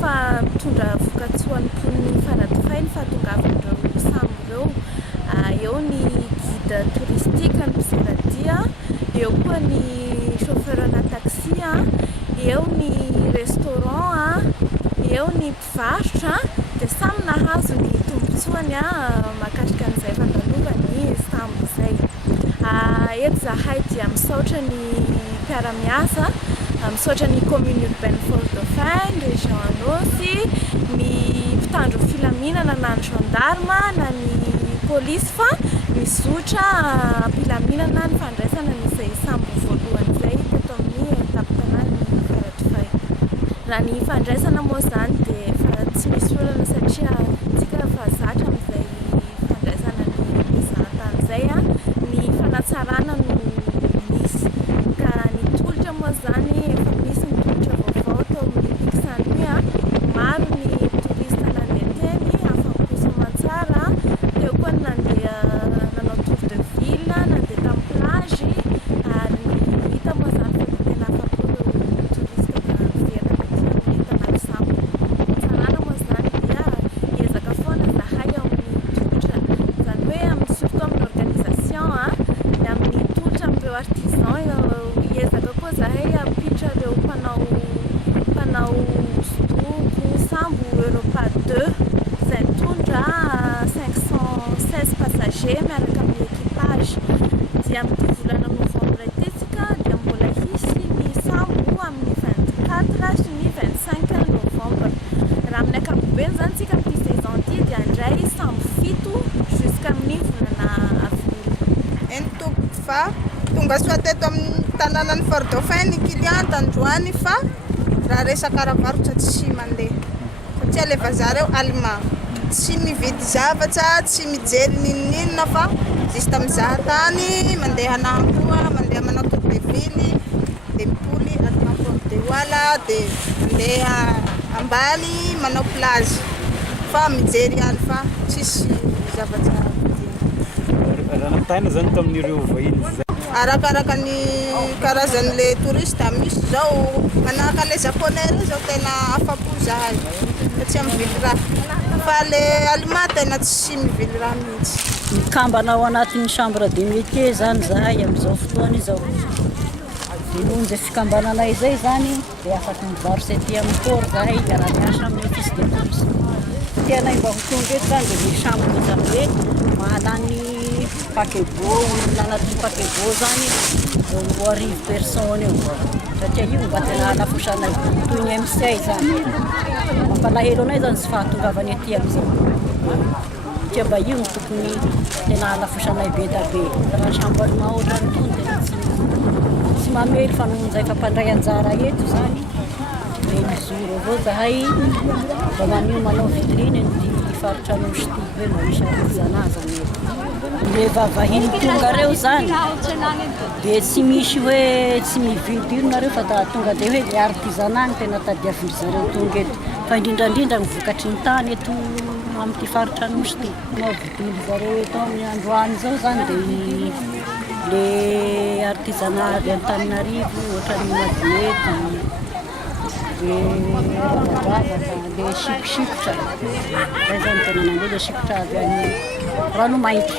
fa mitondra voka-tsoan'ny faradofay ny fahatongavandreo sambo ireo. Eo ny guide touristique ny mpizeradia, eo koa ny chauffeur-na taxi, eo ny restaurant, eo ny mpivarotra, dia samy nahazo ny tombotsoany mahakasika an'izay fandralovany sambo izay. Eto zahay dia misaotra ny mpiara-miasa, misaotra ny commune urbaine Fort-Dauphin, ny région Anosy, ny mpitandro filaminana na ny gendarme na ny polisy fa mizotra ampilaminana ny fandraisana n'izay sambo voalohany izay teto amin'ny tampon-tanàny Faradofay. Raha ny fandraisana moa izany dia tsy misy olana satria tsika fa zatra amin'izay fandraisana ny izahantany izay, ny fanatsarana no misy. Ka ny tolotra moa izany efa misy ny tolotra vaovao tao amin'ny Pic Saint-Louis, maro ny touriste nandeha teny afa-miposo aman-tsara, eo koa nandeha nanao tour de ville, nandeha tamin'ny plage, ary ny hita moa izany fa tena afa-po ireo touriste miverina aty amin'ny tanàna sambo. Tsarana moa izany dia hiezaka foana zahay ao amin'ny tolotra, izany hoe surtout amin'ny organisation, ny amin'ny tolotra amin'ireo artisan, hiezaka koa zahay hampiditra ireo mpanao hosodoko sambo Europa 2 izay mitondra 516 passagers miaraka amin'ny équipage. Dia amin'ity volana novambra ity tsika dia mbola hisy ny sambo amin'ny 24 sy ny 25 novambra. Raha amin'ny ankapobeny izany tsika amin'ity saison ity dia indray sambo 7 jusqu'amin'ny volana avril. Entoko fa tonga soa teto amin'ny tanànan'ny Fort-Dauphin ny client androany fa raha resaka aravarotra tsy mandeha satria le bazareo allemand, tsy mividy zavatra, tsy mijery ninninona fa juste mizaha tany, mandeha anamboa, mandeha manao tour de ville, dia mipoly atao Porte de Ouala, dia mandeha ambany manao plage fa mijery ihany fa tsisy zavatra vidiana. Raha nampitahina zany tamin'ireo vahiny zay. Arakaraka ny karazan'le touriste, misy zao manahaka le japonais reo zao tena afa-po zahay satria mividy raha, fa le allemand tena tsy mividy raha mihitsy. Mikambana ao anatin'ny chambre de métier zany zahay amin'izao fotoana izao. Dia noho izay fikambanana izay zany dia afaka mivarotra ety amin'ny port zahay miara-miasa amin'ny office de police. Tena mba ho tonga eto zany dia ny chambre zany hoe mahalany paquebot, olona anatin'ny paquebot zany eo arivo personne eo, satria io mba tena hanafosanay toy ny MC zany. Mampalahelo anay zany sy fahatongavany ety amin'izao satria mba io no tokony tena hanafosanay be da be. Raha chambre allemand ohatrany itony tena tsy mamely fa noho izay fampandray anjara eto zany dia mizoro avao zahay mba manio manao vitrine ny farotra anosy ty hoe mba misy artizanat zany eto. Le vavahiny tonga reo zany dia tsy misy hoe tsy mividy io nareo fa da tonga dia hoe le artisanat ny tena tadiavin'ny zareo tonga eto, fa indrindrandrindra ny vokatry ny tany eto amin'ity faritra anosy ty. Mahavidily zareo eto amin'ny androany zao zany dia le artisanat avy Antananarivo ohatran'ny madinety, le ravadravaka, le sikosikotra, izay zany tena nandeha le sikotra avy any Ranomainty.